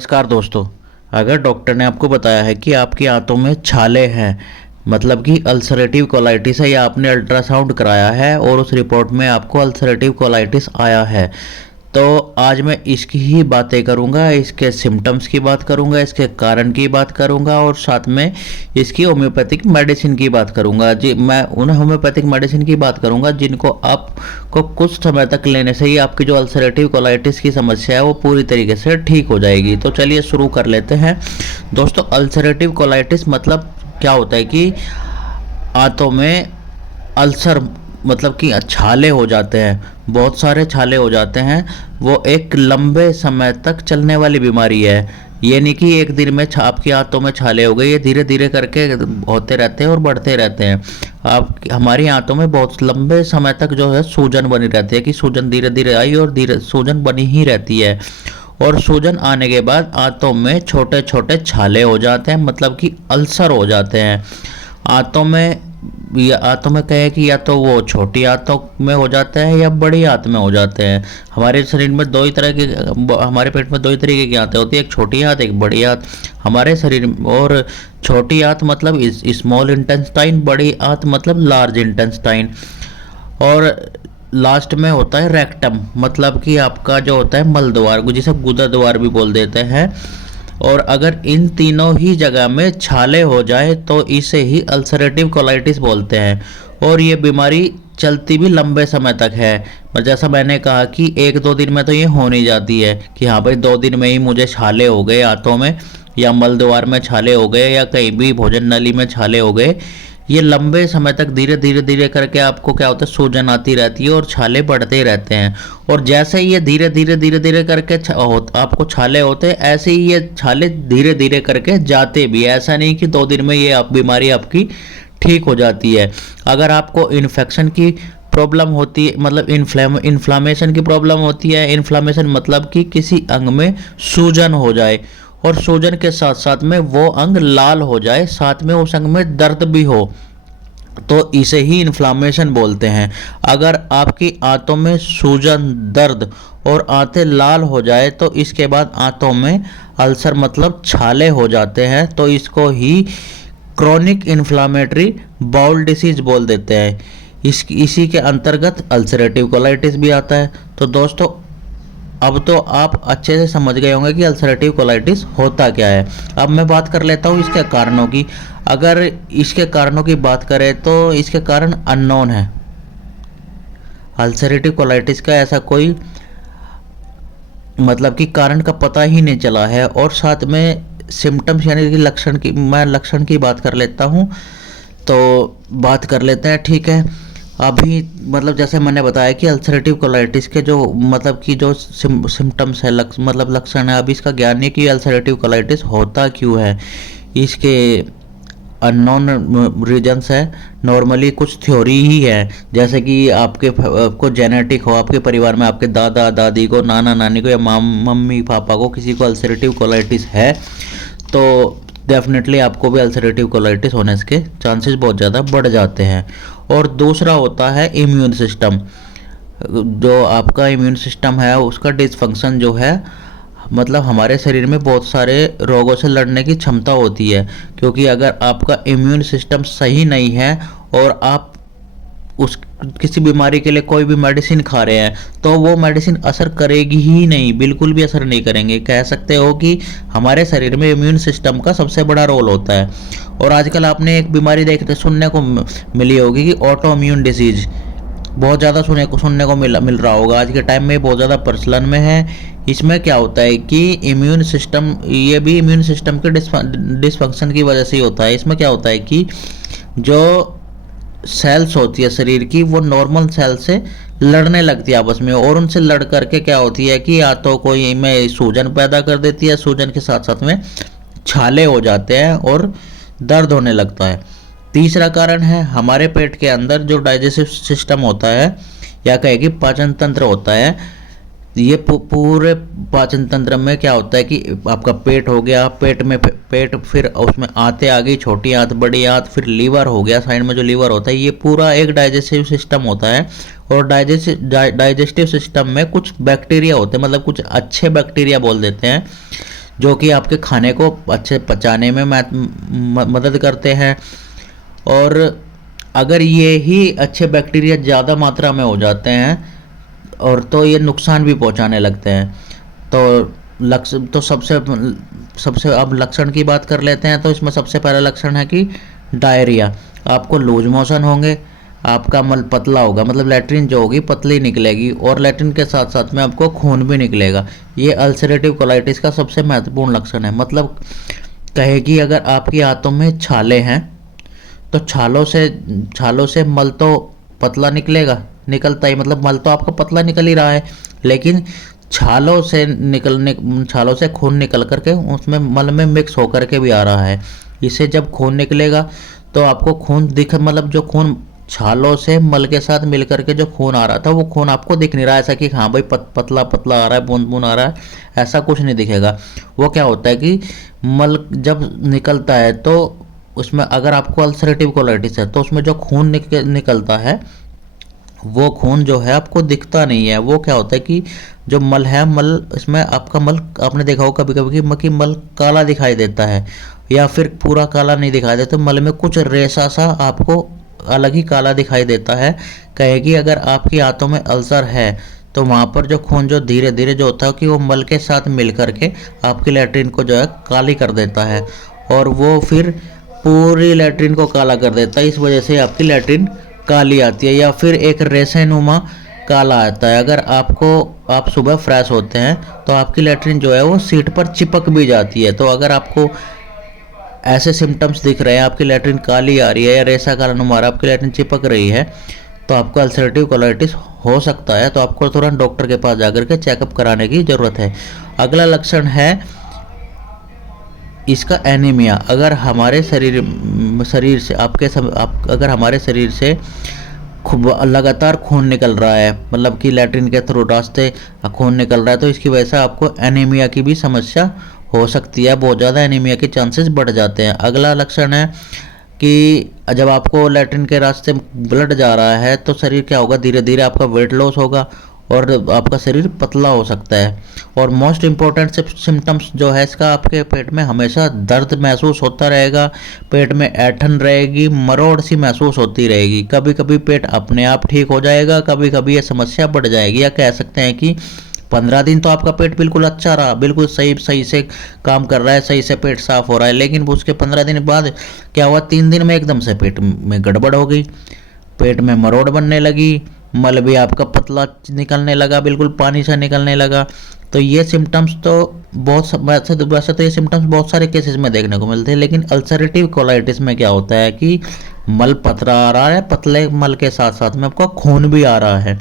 नमस्कार दोस्तों। अगर डॉक्टर ने आपको बताया है कि आपकी आंतों में छाले हैं, मतलब कि अल्सरेटिव कोलाइटिस है, या आपने अल्ट्रासाउंड कराया है और उस रिपोर्ट में आपको अल्सरेटिव कोलाइटिस आया है, तो आज मैं इसकी ही बातें करूंगा। इसके सिम्टम्स की बात करूंगा, इसके कारण की बात करूंगा और साथ में इसकी होम्योपैथिक मेडिसिन की बात करूंगा। जी, मैं उन होम्योपैथिक मेडिसिन की बात करूंगा जिनको आपको कुछ समय तक लेने से ही आपकी जो अल्सरेटिव कोलाइटिस की समस्या है वो पूरी तरीके से ठीक हो जाएगी। तो चलिए शुरू कर लेते हैं दोस्तों। अल्सरेटिव कोलाइटिस मतलब क्या होता है कि आंतों में अल्सर, मतलब कि छाले हो जाते हैं, बहुत सारे छाले हो जाते हैं। वो एक लंबे समय तक चलने वाली बीमारी है। ये नहीं कि एक दिन में आपकी आंतों में छाले हो गए, ये धीरे धीरे करके होते रहते हैं और बढ़ते रहते हैं। आप हमारी आंतों में बहुत लंबे समय तक जो है सूजन बनी रहती है, कि सूजन धीरे धीरे आई और धीरे सूजन बनी ही रहती है। और सूजन आने के बाद आंतों में छोटे छोटे छाले हो जाते हैं, मतलब कि अल्सर हो जाते हैं आंतों में। या आंतों में कहे कि या तो वो छोटी आंतों में हो जाता है या बड़ी आंत में हो जाते हैं। हमारे शरीर में दो ही तरह के, हमारे पेट में दो ही तरीके की आंतें होती है, एक छोटी आंत एक बड़ी आंत हमारे शरीर में। और छोटी आंत मतलब स्मॉल इंटेस्टाइन, बड़ी आंत मतलब लार्ज इंटेस्टाइन। और लास्ट में होता है रेक्टम, मतलब कि आपका जो होता है मल द्वार, जिसे गुदा द्वार भी बोल देते हैं। और अगर इन तीनों ही जगह में छाले हो जाए तो इसे ही अल्सरेटिव कोलाइटिस बोलते हैं। और ये बीमारी चलती भी लंबे समय तक है। पर जैसा मैंने कहा कि एक दो दिन में तो ये हो नहीं जाती है कि हाँ भाई 2 दिन में ही मुझे छाले हो गए आंतों में, या मल द्वार में छाले हो गए, या कहीं भी भोजन नली में छाले हो गए। ये लंबे समय तक धीरे धीरे धीरे करके आपको क्या होता है, सूजन आती रहती है और छाले बढ़ते रहते हैं। और जैसे ही ये धीरे धीरे धीरे धीरे करके आपको छाले होते हैं, ऐसे ही ये छाले धीरे धीरे करके जाते भी। ऐसा नहीं कि 2 दिन में ये बीमारी आपकी ठीक हो जाती है। अगर आपको इन्फेक्शन की प्रॉब्लम होती है, मतलब इन्फ्लामेशन की प्रॉब्लम होती है, इन्फ्लामेशन मतलब कि किसी अंग में सूजन हो जाए और सूजन के साथ साथ में वो अंग लाल हो जाए, साथ में उस अंग में दर्द भी हो, तो इसे ही इन्फ्लामेशन बोलते हैं। अगर आपकी आंतों में सूजन, दर्द और आंतें लाल हो जाए तो इसके बाद आंतों में अल्सर मतलब छाले हो जाते हैं, तो इसको ही क्रोनिक इन्फ्लामेटरी बाउल डिसीज बोल देते हैं। इसी के अंतर्गत अल्सरेटिव कोलाइटिस भी आता है। तो दोस्तों, अब तो आप अच्छे से समझ गए होंगे कि अल्सरेटिव कोलाइटिस होता क्या है। अब मैं बात कर लेता हूँ इसके कारणों की। अगर इसके कारणों की बात करें तो इसके कारण अननोन है। अल्सरेटिव कोलाइटिस का ऐसा कोई मतलब कि कारण का पता ही नहीं चला है। और साथ में सिम्टम्स यानी कि लक्षण की बात कर लेता हूँ। तो बात कर लेते हैं, ठीक है। अभी मतलब जैसे मैंने बताया कि अल्सरेटिव कोलाइटिस के जो मतलब कि जो सिम्टम्स है, मतलब लक्षण है, अभी इसका ज्ञान नहीं कि अल्सरेटिव कोलाइटिस होता क्यों है। इसके अननोन रीजन्स है। नॉर्मली कुछ थ्योरी ही है, जैसे कि आपको जेनेटिक हो, आपके परिवार में आपके दादा दादी को, नाना नानी को, या मम्मी पापा को किसी को अल्सरेटिव कोलाइटिस है, तो डेफिनेटली आपको भी अल्सरेटिव कोलाइटिस होने के चांसेस बहुत ज़्यादा बढ़ जाते हैं। और दूसरा होता है इम्यून सिस्टम। जो आपका इम्यून सिस्टम है उसका डिसफंक्शन जो है, मतलब हमारे शरीर में बहुत सारे रोगों से लड़ने की क्षमता होती है। क्योंकि अगर आपका इम्यून सिस्टम सही नहीं है और आप उस किसी बीमारी के लिए कोई भी मेडिसिन खा रहे हैं, तो वो मेडिसिन असर करेगी ही नहीं, बिल्कुल भी असर नहीं करेंगे। कह सकते हो कि हमारे शरीर में इम्यून सिस्टम का सबसे बड़ा रोल होता है। और आजकल आपने एक बीमारी सुनने को मिली होगी कि ऑटो इम्यून डिसीज, बहुत ज़्यादा सुनने को मिल रहा होगा। आज के टाइम में बहुत ज़्यादा प्रचलन में है। इसमें क्या होता है कि इम्यून सिस्टम, ये भी इम्यून सिस्टम के डिसफंक्शन की वजह से ही होता है। इसमें क्या होता है कि जो सेल्स होती है शरीर की, वो नॉर्मल सेल से लड़ने लगती है आपस में, और उनसे लड़ करके क्या होती है कि या तो कोई में सूजन पैदा कर देती है, सूजन के साथ साथ में छाले हो जाते हैं और दर्द होने लगता है। तीसरा कारण है हमारे पेट के अंदर जो डाइजेस्टिव सिस्टम होता है, या कहे कि पाचन तंत्र होता है। ये पूरे पाचन तंत्र में क्या होता है कि आपका पेट हो गया, पेट फिर उसमें आंतें आ गई, छोटी आंत, बड़ी आंत, फिर लीवर हो गया, साइड में जो लीवर होता है, ये पूरा एक डाइजेस्टिव सिस्टम होता है। और डाइजेस्टिव सिस्टम में कुछ बैक्टीरिया होते हैं, मतलब कुछ अच्छे बैक्टीरिया बोल देते हैं, जो कि आपके खाने को अच्छे पचाने में मदद करते हैं। और अगर ये ही अच्छे बैक्टीरिया ज़्यादा मात्रा में हो जाते हैं और तो ये नुकसान भी पहुंचाने लगते हैं। तो लक्षण तो सबसे सबसे अब लक्षण की बात कर लेते हैं। तो इसमें सबसे पहला लक्षण है कि डायरिया, आपको लूज मोशन होंगे, आपका मल पतला होगा, मतलब लैट्रिन जो होगी पतली निकलेगी, और लैट्रिन के साथ साथ में आपको खून भी निकलेगा। ये अल्सरेटिव कोलाइटिस का सबसे महत्वपूर्ण लक्षण है। मतलब कहे कि अगर आपकी आंतों में छाले हैं तो छालों से मल तो पतला निकलता ही, मतलब मल तो आपका पतला निकल ही रहा है, लेकिन छालों से खून निकल करके उसमें मल में मिक्स होकर के भी आ रहा है। इससे जब खून निकलेगा तो आपको खून मतलब जो खून छालों से मल के साथ मिल करके जो खून आ रहा था वो खून आपको दिख नहीं रहा है ऐसा कि हाँ भाई पतला पतला आ रहा है, बूंद बूंद आ रहा है, ऐसा कुछ नहीं दिखेगा। वो क्या होता है कि मल जब निकलता है तो उसमें अगर आपको अल्सरेटिव कोलाइटिस है तो उसमें जो खून निकलता है वो खून जो है आपको दिखता नहीं है। वो क्या होता है कि जो मल है, मल इसमें आपका मल आपने देखा हो कभी कभी कि मल काला दिखाई देता है, या फिर पूरा काला नहीं दिखाई देता, तो मल में कुछ रेसा सा आपको अलग ही काला दिखाई देता है। कहेगी अगर आपकी आंतों में अल्सर है तो वहाँ पर जो खून जो धीरे धीरे जो होता है कि वो मल के साथ मिल करके आपकी लैट्रिन को जो है काली कर देता है, और वो फिर पूरी लैट्रिन को काला कर देता है। इस वजह से आपकी लैट्रिन काली आती है, या फिर एक रेसेनुमा काला आता है। अगर आप सुबह फ्रेश होते हैं तो आपकी लैट्रिन जो है वो सीट पर चिपक भी जाती है। तो अगर आपको ऐसे सिम्टम्स दिख रहे हैं, आपकी लैट्रिन काली आ रही है या रेसा काला नुमा आपकी लैट्रिन चिपक रही है, तो आपको अल्सरेटिव कोलाइटिस हो सकता है। तो आपको तुरंत डॉक्टर के पास जाकर के चेकअप कराने की ज़रूरत है। अगला लक्षण है इसका एनीमिया। अगर हमारे शरीर से अगर हमारे शरीर से लगातार खून निकल रहा है, मतलब कि लैट्रिन के थ्रू रास्ते खून निकल रहा है, तो इसकी वजह से आपको एनीमिया की भी समस्या हो सकती है। बहुत ज़्यादा एनीमिया के चांसेस बढ़ जाते हैं। अगला लक्षण है कि जब आपको लैट्रिन के रास्ते ब्लड जा रहा है तो शरीर क्या होगा, धीरे धीरे आपका वेट लॉस होगा और आपका शरीर पतला हो सकता है। और मोस्ट इम्पॉर्टेंट सिम्टम्स जो है इसका, आपके पेट में हमेशा दर्द महसूस होता रहेगा, पेट में ऐंठन रहेगी, मरोड़ सी महसूस होती रहेगी। कभी कभी पेट अपने आप ठीक हो जाएगा, कभी कभी ये समस्या बढ़ जाएगी। या कह सकते हैं कि 15 दिन तो आपका पेट बिल्कुल अच्छा रहा, बिल्कुल सही से काम कर रहा है, सही से पेट साफ हो रहा है, लेकिन उसके 15 दिन बाद क्या हुआ, 3 दिन में एकदम से पेट में गड़बड़ हो गई, पेट में मरोड़ बनने लगी, मल भी आपका पतला निकलने लगा, बिल्कुल पानी सा निकलने लगा। तो ये सिम्टम्स तो वैसे तो ये सिम्टम्स बहुत सारे केसेस में देखने को मिलते हैं, लेकिन अल्सरेटिव कोलाइटिस में क्या होता है कि मल पतला आ रहा है, पतले मल के साथ साथ में आपका खून भी आ रहा है।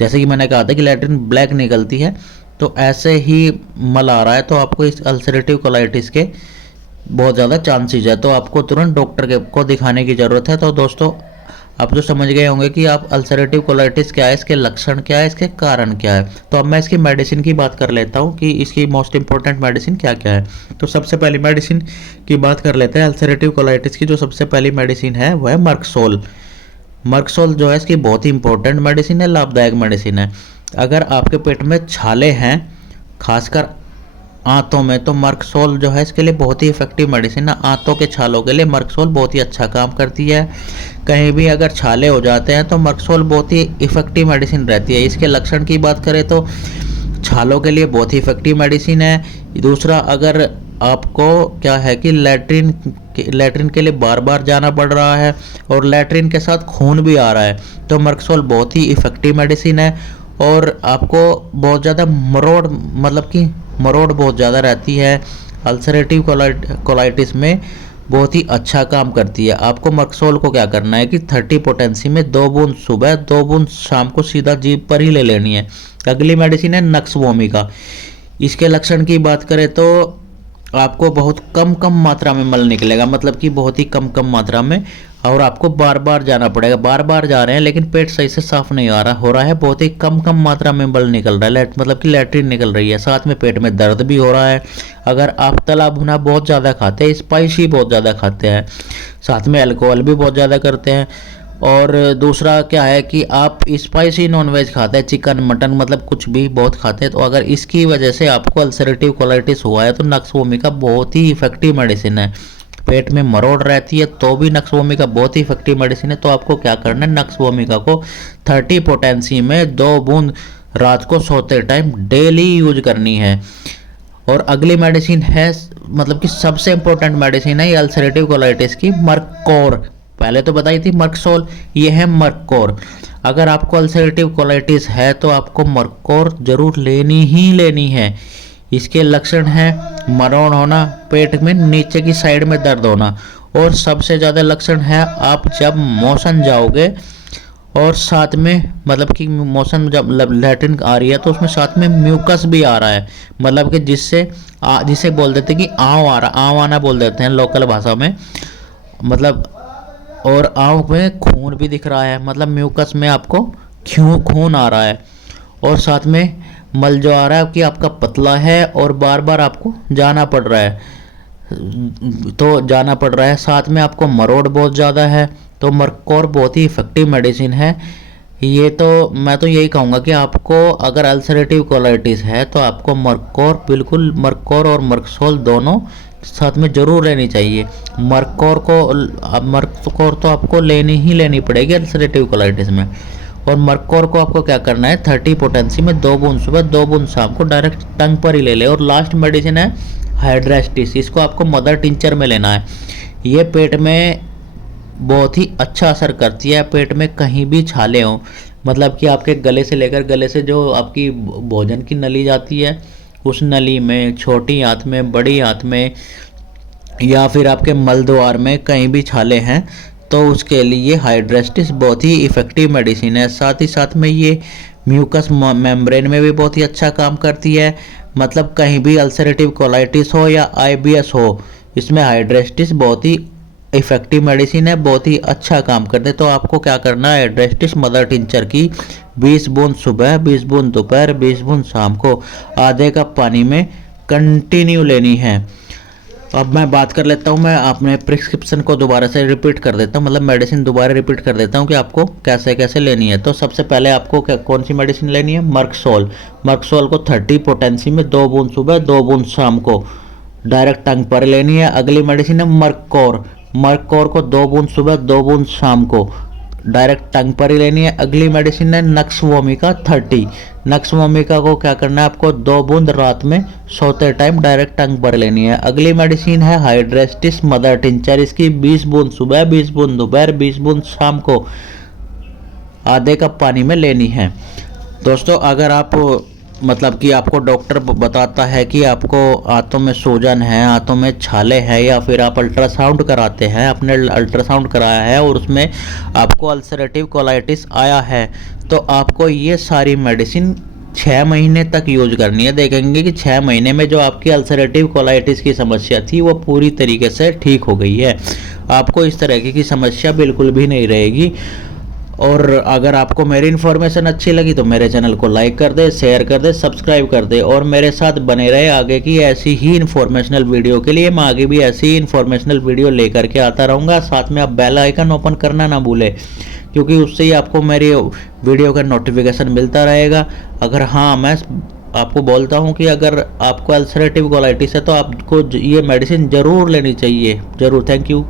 जैसे कि मैंने कहा था कि लैट्रिन ब्लैक निकलती है, तो ऐसे ही मल आ रहा है, तो आपको इस अल्सरेटिव कोलाइटिस के बहुत ज़्यादा चांसेस है। तो आपको तुरंत डॉक्टर को दिखाने की ज़रूरत है। तो दोस्तों आप तो समझ गए होंगे कि आप अल्सरेटिव कोलाइटिस क्या है, इसके लक्षण क्या है, इसके कारण क्या है। तो अब मैं इसकी मेडिसिन की बात कर लेता हूँ कि इसकी मोस्ट इंपॉर्टेंट मेडिसिन क्या क्या है। तो सबसे पहली मेडिसिन की बात कर लेते हैं। अल्सरेटिव कोलाइटिस की जो सबसे पहली मेडिसिन है वह है मर्कसोल। मर्कसोल जो है इसकी बहुत ही इंपॉर्टेंट मेडिसिन है, लाभदायक मेडिसिन है। अगर आपके पेट में छाले हैं, खासकर आंतों में, तो मर्कसोल जो है इसके लिए बहुत ही इफेक्टिव मेडिसिन है। आंतों के छालों के लिए मर्कसोल बहुत ही अच्छा काम करती है। कहीं भी अगर छाले हो जाते हैं तो मर्कसोल बहुत ही इफेक्टिव मेडिसिन रहती है। इसके लक्षण की बात करें तो छालों के लिए बहुत ही इफेक्टिव मेडिसिन है। दूसरा, अगर आपको क्या है कि लैट्रिन के लिए बार बार जाना पड़ रहा है और लैट्रिन के साथ खून भी आ रहा है, तो मर्कसोल बहुत ही इफेक्टिव मेडिसिन है। और आपको बहुत ज़्यादा मरोड़ बहुत ज़्यादा रहती है, अल्सरेटिव कोलाइटिस में बहुत ही अच्छा काम करती है। आपको मर्कसोल को क्या करना है कि 30 पोटेंसी में 2 बूंद सुबह 2 बूंद शाम को सीधा जीभ पर ही ले लेनी है। अगली मेडिसिन है नक्स वोमिका। इसके लक्षण की बात करें तो आपको बहुत कम मात्रा में मल निकलेगा, मतलब कि बहुत ही कम मात्रा में, और आपको बार बार जाना पड़ेगा। बार बार जा रहे हैं लेकिन पेट सही से साफ नहीं हो रहा है, बहुत ही कम मात्रा में मल निकल रहा है, मतलब कि लैट्रिन निकल रही है, साथ में पेट में दर्द भी हो रहा है। अगर आप तला भुना बहुत ज़्यादा खाते हैं, स्पाइसी बहुत ज़्यादा खाते हैं, साथ में अल्कोहल भी बहुत ज़्यादा करते हैं, और दूसरा क्या है कि आप स्पाइसी नॉनवेज खाते हैं, चिकन मटन मतलब कुछ भी बहुत खाते हैं, तो अगर इसकी वजह से आपको अल्सरेटिव कोलाइटिस हुआ है तो नक्स वोमिका बहुत ही इफेक्टिव मेडिसिन है। पेट में मरोड़ रहती है तो भी नक्स वोमिका बहुत ही इफेक्टिव मेडिसिन है। तो आपको क्या करना है, नक्स वोमिका को 30 पोटेंसी में 2 बूंद रात को सोते टाइम डेली यूज करनी है। और अगली मेडिसिन है, मतलब कि सबसे इंपॉर्टेंट मेडिसिन है ये अल्सरेटिव कोलाइटिस की, मर्कोर। पहले तो बताई थी मर्कसोल, ये है मर्कोर। अगर आपको अल्सरेटिव कोलाइटिस है तो आपको मर्कोर जरूर लेनी ही लेनी है। इसके लक्षण हैं मरोड़ होना, पेट में नीचे की साइड में दर्द होना, और सबसे ज़्यादा लक्षण है आप जब मोशन जाओगे और साथ में मतलब कि मोशन जब लैट्रिन आ रही है तो उसमें साथ में म्यूकस भी आ रहा है, मतलब कि जिसे बोल देते हैं कि आँव आ रहा, आँव आना बोल देते हैं लोकल भाषा में, मतलब। और आँख में खून भी दिख रहा है, मतलब म्यूकस में आपको खून आ रहा है। और साथ में मल जो आ रहा है कि आपका पतला है और बार बार आपको जाना पड़ रहा है, तो जाना पड़ रहा है। साथ में आपको मरोड़ बहुत ज़्यादा है, तो मर्कोर बहुत ही इफेक्टिव मेडिसिन है ये। तो मैं तो यही कहूँगा कि आपको अगर अल्सरेटिव कोलाइटिस है तो आपको मर्कोर, बिल्कुल मर्कोर और मर्कसोल दोनों साथ में जरूर लेनी चाहिए। मर्कोर तो आपको लेनी ही लेनी पड़ेगी अल्सरेटिव कोलाइटिस में। और मर्कोर को आपको क्या करना है, 30 पोटेंसी में 2 बूंद सुबह 2 बूंद शाम को डायरेक्ट टंग पर ही ले ले। और लास्ट मेडिसिन है हाइड्रेस्टिस, इसको आपको मदर टिंचर में लेना है। ये पेट में बहुत ही अच्छा असर करती है। पेट में कहीं भी छाले हों, मतलब कि आपके गले से लेकर, गले से जो आपकी भोजन की नली जाती है उस नली में, छोटी आंत में, बड़ी आंत में, या फिर आपके मल द्वार में कहीं भी छाले हैं तो उसके लिए हाइड्रेस्टिस बहुत ही इफ़ेक्टिव मेडिसिन है। साथ ही साथ में ये म्यूकस मेम्ब्रेन में भी बहुत ही अच्छा काम करती है, मतलब कहीं भी अल्सरेटिव कोलाइटिस हो या आईबीएस हो, इसमें हाइड्रेस्टिस बहुत ही इफेक्टिव मेडिसिन है, बहुत ही अच्छा काम करते। तो आपको क्या करना है, हाइड्रेस्टिस मदर टिंचर की 20 बूंद सुबह, 20 बूंद दोपहर, 20 बूंद शाम को आधे कप पानी में कंटिन्यू लेनी है। अब मैं बात कर लेता हूँ, मैं अपने प्रिस्क्रिप्शन को दोबारा से रिपीट कर देता हूँ, मतलब मेडिसिन दोबारा रिपीट कर देता हूँ कि आपको कैसे कैसे लेनी है। तो सबसे पहले आपको कौन सी मेडिसिन लेनी है, मर्कसोल। मर्कसोल को 30 पोटेंसी में 2 बूंद सुबह 2 बूंद शाम को डायरेक्ट टंग पर लेनी है। अगली मेडिसिन है मर्कोर। मर्कोर को 2 बूंद सुबह 2 बूंद शाम को डायरेक्ट टंग पर ही लेनी है। अगली मेडिसिन है नक्स वोमिका 30। नक्स वोमिका को क्या करना है, आपको 2 बूंद रात में सोते टाइम डायरेक्ट टंग पर लेनी है। अगली मेडिसिन है हाइड्रेस्टिस मदर टिंचर, इसकी 20 बूंद सुबह, 20 बूंद दोपहर, 20 बूंद शाम को आधे कप पानी में लेनी है। दोस्तों अगर आप मतलब कि आपको डॉक्टर बताता है कि आपको आंतों में सूजन है, आंतों में छाले हैं, या फिर आप अल्ट्रासाउंड कराते हैं, आपने अल्ट्रासाउंड कराया है और उसमें आपको अल्सरेटिव कोलाइटिस आया है, तो आपको ये सारी मेडिसिन 6 महीने तक यूज करनी है। देखेंगे कि 6 महीने में जो आपकी अल्सरेटिव कोलाइटिस की समस्या थी वो पूरी तरीके से ठीक हो गई है, आपको इस तरह की समस्या बिल्कुल भी नहीं रहेगी। और अगर आपको मेरी इन्फॉर्मेशन अच्छी लगी तो मेरे चैनल को लाइक कर दे, शेयर कर दे, सब्सक्राइब कर दे, और मेरे साथ बने रहे आगे की ऐसी ही इन्फॉर्मेशनल वीडियो के लिए। मैं आगे भी ऐसी ही इन्फॉर्मेशनल वीडियो लेकर के आता रहूँगा। साथ में आप बेल आइकन ओपन करना ना भूलें, क्योंकि उससे ही आपको मेरी वीडियो का नोटिफिकेशन मिलता रहेगा। अगर हाँ, मैं आपको बोलता हूँ कि अगर आपको अल्सरेटिव कोलाइटिस है तो आपको ये मेडिसिन ज़रूर लेनी चाहिए, ज़रूर। Thank you.